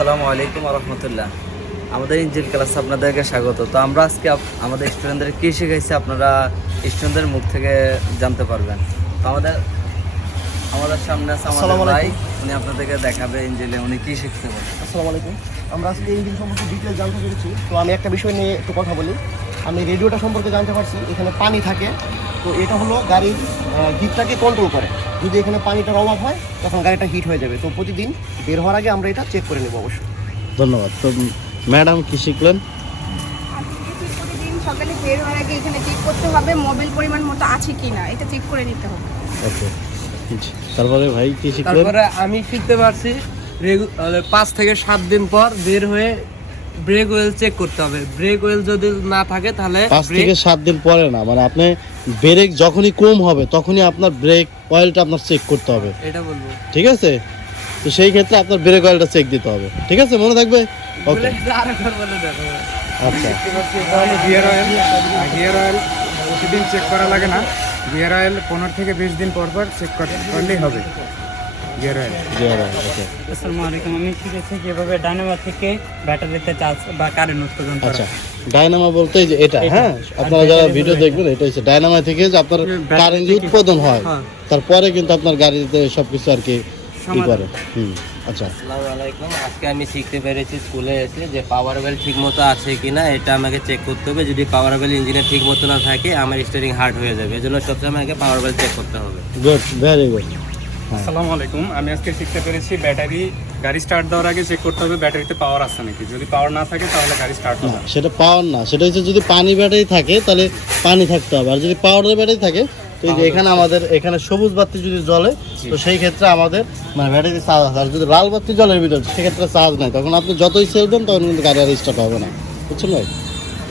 আসসালামু আলাইকুম রহমতুল্লাহ। আমাদের ইঞ্জিন ক্লাসে আপনাদেরকে স্বাগত। তো আমরা আজকে আমাদের স্টুডেন্টদের কী শিখাইছি আপনারা স্টুডেন্টদের মুখ থেকে জানতে পারবেন। তো আমাদের সামনে আছে আমাদের ভাই, উনি আপনাদেরকে দেখাবে ইঞ্জিনে উনি কী শিখতে পারেন। আসসালামু আলাইকুম। আমরা আজকে ইঞ্জিন সম্পর্কে ডিটেলস জানতে পেরেছি। তো আমি একটা বিষয় নিয়ে একটু কথা বলি। আমি রেডিওটা সম্পর্কে জানতে পারছি, এখানে পানি থাকে। তো এটা হলো গাড়ির হিটটাকে কন্ট্রোল করে। যদি এখানে পানিটার অভাব হয় তখন গাড়িটা হিট হয়ে যাবে। তো প্রতিদিন বের হওয়ার আগে আমরা এটা চেক করে নেব অবশ্যই। ধন্যবাদ। তো ম্যাডাম কি শিখলেন? প্রতিদিন সকালে বের হওয়ার আগে এখানে চেক করতে হবে মোবিল পরিমাণ মতো আছে কিনা, এটা চেক করে নিতে হবে। ওকে, তারপরে ভাই কি শিখলেন? তারপরে আমি শিখতে পারছি 5 থেকে 7 দিন পর বের হয়ে ব্রেক অয়েল চেক করতে হবে। ব্রেক অয়েল যদি না থাকে তাহলে 5 থেকে 7 দিন পরে না, মানে আপনি ব্রেক যখনই কম হবে তখনই আপনার ব্রেক অয়েলটা আপনার চেক করতে হবে, এটা বলবো। ঠিক আছে? তো সেই ক্ষেত্রে আপনার ব্রেক অয়েলটা চেক দিতে হবে, ঠিক আছে? মনে থাকবে? ওকে, আরেকবার বলে দেখো। আচ্ছা। গিয়ার অয়েল প্রতিদিন চেক করা লাগে না। গিয়ার অয়েল 15 থেকে 20 দিন পর পর চেক করলেই হবে। গিয়ার অয়েল ওকে, আসসালামু আলাইকুম। আমি শিখেছি কিভাবে ডায়নামো থেকে ব্যাটারিতে চার্জ বা কারেন্ট উৎপাদন করা। আচ্ছা। ডায়নামো বলতে এই যে এটা, হ্যাঁ, আপনারা যারা ভিডিও দেখবেন এটা হচ্ছে ডায়নামো থেকে যে আপনার কারেন্ট উৎপাদন হয়, তারপরে কিন্তু আপনার গাড়িতে সবকিছু আর কি করে। আচ্ছা। আসসালামু আলাইকুম। আজকে আমি শিখতে পেরেছি স্কুলে এসে যে পাওয়ার ওয়েল ঠিক মতো আছে কিনা এটা আমাকে চেক করতে হবে। যদি পাওয়ার ওয়েল ইঞ্জিনে ঠিক মতো না থাকে আমার স্টিয়ারিং হার্ড হয়ে যাবে, এজন্য সবসময় আগে পাওয়ার ওয়েল চেক করতে হবে। Good, very good. আসসালামু আলাইকুম। আমি আজকে শিখতে পেরেছি ব্যাটারি গাড়ি স্টার্ট দেওয়ার আগে চেক করতে হবে ব্যাটারিতে পাওয়ার আছে নাকি। যদি পাওয়ার না থাকে তাহলে গাড়ি স্টার্ট হবে না। সেটা পাওয়ার না, সেটা হচ্ছে যদি পানি ব্যাটারি থাকে তাহলে পানি থাকতে হবে, আর যদি পাওয়ারের ব্যাটারি থাকে তো এই যে এখানে আমাদের এখানে সবুজ বাতি যদি জ্বলে তো সেই ক্ষেত্রে আমাদের মানে ব্যাটারি চার্জ আছে, আর যদি লাল বাতি জ্বলের ভিতরে সেক্ষেত্রে চার্জ নাই, তখন আপনি যতই সেল দেন তখন কিন্তু গাড়ি আর স্টার্ট হবে না, বুঝছেন ভাই?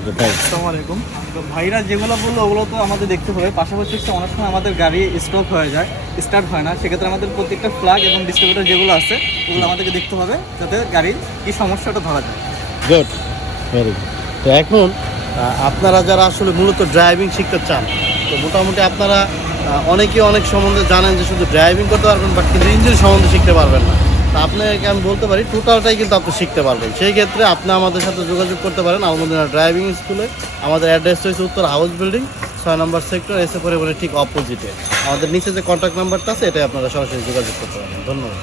আসসালামু আলাইকুম। তো ভাইরা যেগুলো বললো ওগুলো তো আমাদের দেখতে হবে। পাশাপাশি হচ্ছে অনেক সময় আমাদের গাড়ি স্টপ হয়ে যায়, স্টার্ট হয় না, সেক্ষেত্রে আমাদের প্রত্যেকটা ফ্ল্যাগ এবং ডিস্ট্রিবিউটার যেগুলো আছে ওগুলো আমাদেরকে দেখতে হবে যাতে গাড়ির কী সমস্যাটা ধরা যায়। Good, very good. তো এখন আপনারা যারা আসলে মূলত ড্রাইভিং শিখতে চান, তো মোটামুটি আপনারা অনেকেই অনেক সম্বন্ধে জানেন যে শুধু ড্রাইভিং করতে পারবেন বাট কিন্তু ইঞ্জিন সম্বন্ধে শিখতে পারবেন না। তা আপনাকে আমি বলতে পারি টোটালটাই কিন্তু আপনি শিখতে পারবেন। সেই ক্ষেত্রে আপনি আমাদের সাথে যোগাযোগ করতে পারেন আলমদিনা ড্রাইভিং স্কুলে। আমাদের অ্যাড্রেসটা হচ্ছে উত্তর হাউস বিল্ডিং 6 নম্বর সেক্টর, এসে পরিবহনের ঠিক অপোজিটে। আমাদের নিচে যে কন্ট্যাক্ট নাম্বারটা আছে এটাই আপনারা সরাসরি যোগাযোগ করতে পারেন। ধন্যবাদ।